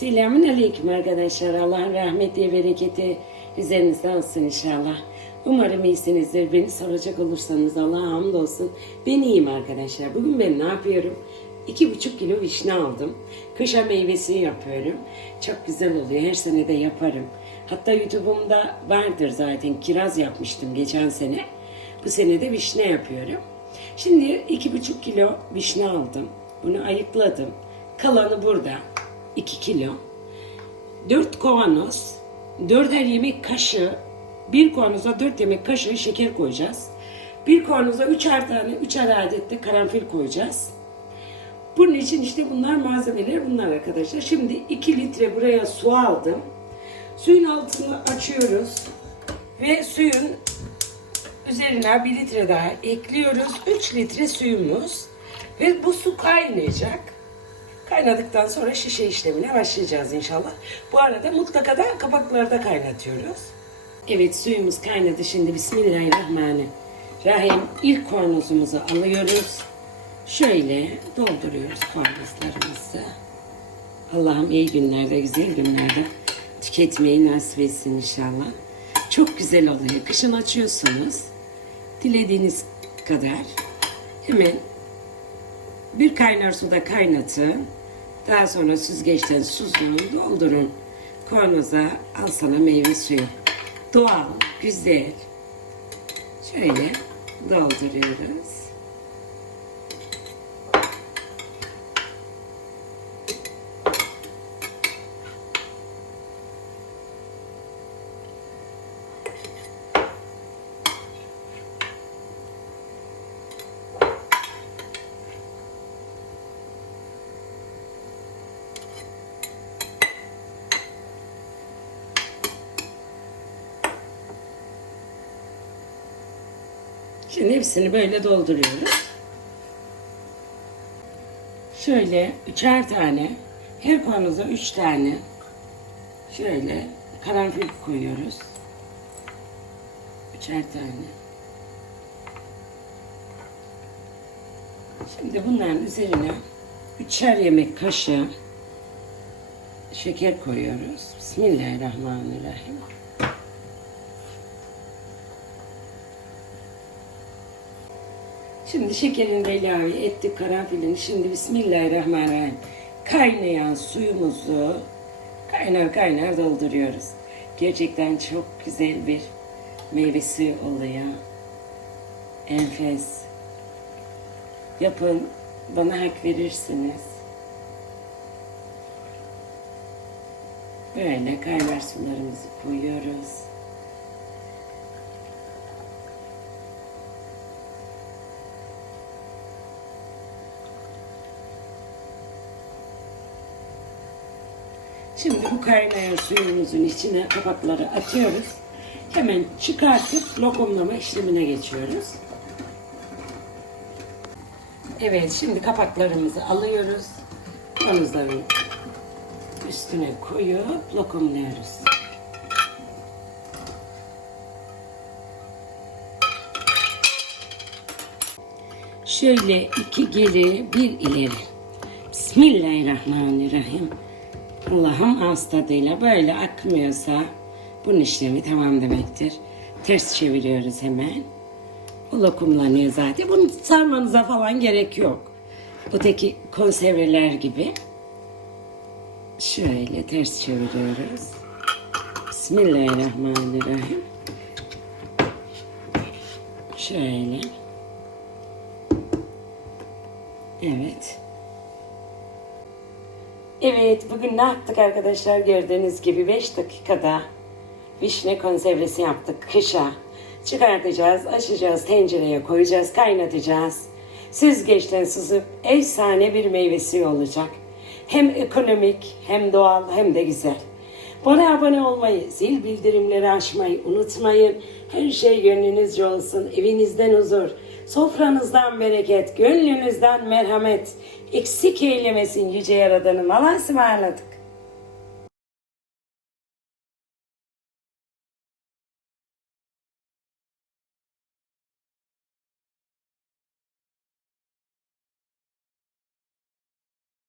Selamun Aleyküm arkadaşlar. Allah'ın rahmeti, bereketi üzerinizde olsun inşallah. Umarım iyisinizdir. Beni soracak olursanız Allah'a hamdolsun. Ben iyiyim arkadaşlar. Bugün ben ne yapıyorum? İki buçuk kilo vişne aldım. Kışa meyvesi yapıyorum. Çok güzel oluyor. Her sene de yaparım. Hatta YouTube'umda vardır zaten. Kiraz yapmıştım geçen sene. Bu sene de vişne yapıyorum. Şimdi iki buçuk kilo vişne aldım. Bunu ayıkladım. Kalanı burada. 2 kilo. 4 kavanoz, 4'er yemek kaşığı, bir kavanoza 4 yemek kaşığı şeker koyacağız. Bir kavanoza 3'er tane, 3'er adet de karanfil koyacağız. Bunun için işte bunlar malzemeler bunlar arkadaşlar. Şimdi 2 litre buraya su aldım. Suyun altını açıyoruz. Ve suyun üzerine 1 litre daha ekliyoruz. 3 litre suyumuz. Ve bu su kaynayacak. Kaynadıktan sonra şişe işlemine başlayacağız inşallah. Bu arada mutlaka da kapaklarda kaynatıyoruz. Evet suyumuz kaynadı şimdi. Bismillahirrahmanirrahim. İlk kavanozumuzu alıyoruz. Şöyle dolduruyoruz kavanozlarımızı. Allah'ım iyi günlerde, güzel günlerde tüketmeyi nasip etsin inşallah. Çok güzel oluyor. Kışın açıyorsunuz. Dilediğiniz kadar hemen bir kaynar suda kaynatın. Daha sonra süzgeçten süzün, doldurun. Kavanoza al sana meyve suyu. Doğal, güzel. Şöyle dolduruyoruz. Şimdi hepsini böyle dolduruyoruz. Şöyle üçer tane, her kavanoza üç tane şöyle karanfil koyuyoruz. Üçer tane. Şimdi bunların üzerine üçer yemek kaşığı şeker koyuyoruz. Bismillahirrahmanirrahim. Şimdi şekerini de ilave ettik karanfilini. Şimdi Bismillahirrahmanirrahim. Kaynayan suyumuzu kaynar kaynar dolduruyoruz. Gerçekten çok güzel bir meyvesi oluyor. Enfes. Yapın. Bana hak verirsiniz. Böyle kaynar sularımızı koyuyoruz. Şimdi bu kaynayan suyumuzun içine kapakları atıyoruz. Hemen çıkartıp lokumlama işlemine geçiyoruz. Evet, şimdi kapaklarımızı alıyoruz. Kavanozların üstüne koyup lokumluyoruz. Şöyle iki geri, bir ileri. Bismillahirrahmanirrahim. Allah'ım ağız tadıyla böyle akmıyorsa bunun işlemi tamam demektir. Ters çeviriyoruz hemen. O lokumlanıyor zaten. Bunu sarmanıza falan gerek yok. Öteki konserveler gibi. Şöyle ters çeviriyoruz. Bismillahirrahmanirrahim. Şöyle. Evet. Evet, bugün ne yaptık arkadaşlar? Gördüğünüz gibi 5 dakikada vişne konservesi yaptık kışa. Çıkartacağız, açacağız, tencereye koyacağız, kaynatacağız. Süzgeçten sızıp efsane bir meyvesi olacak. Hem ekonomik, hem doğal, hem de güzel. Bana abone olmayı, zil bildirimleri açmayı unutmayın. Her şey gönlünüzce olsun, evinizden huzur, sofranızdan bereket, gönlünüzden merhamet. Eksik eylemesin Yüce Yaradan'ım. Allah'a ısmarladık.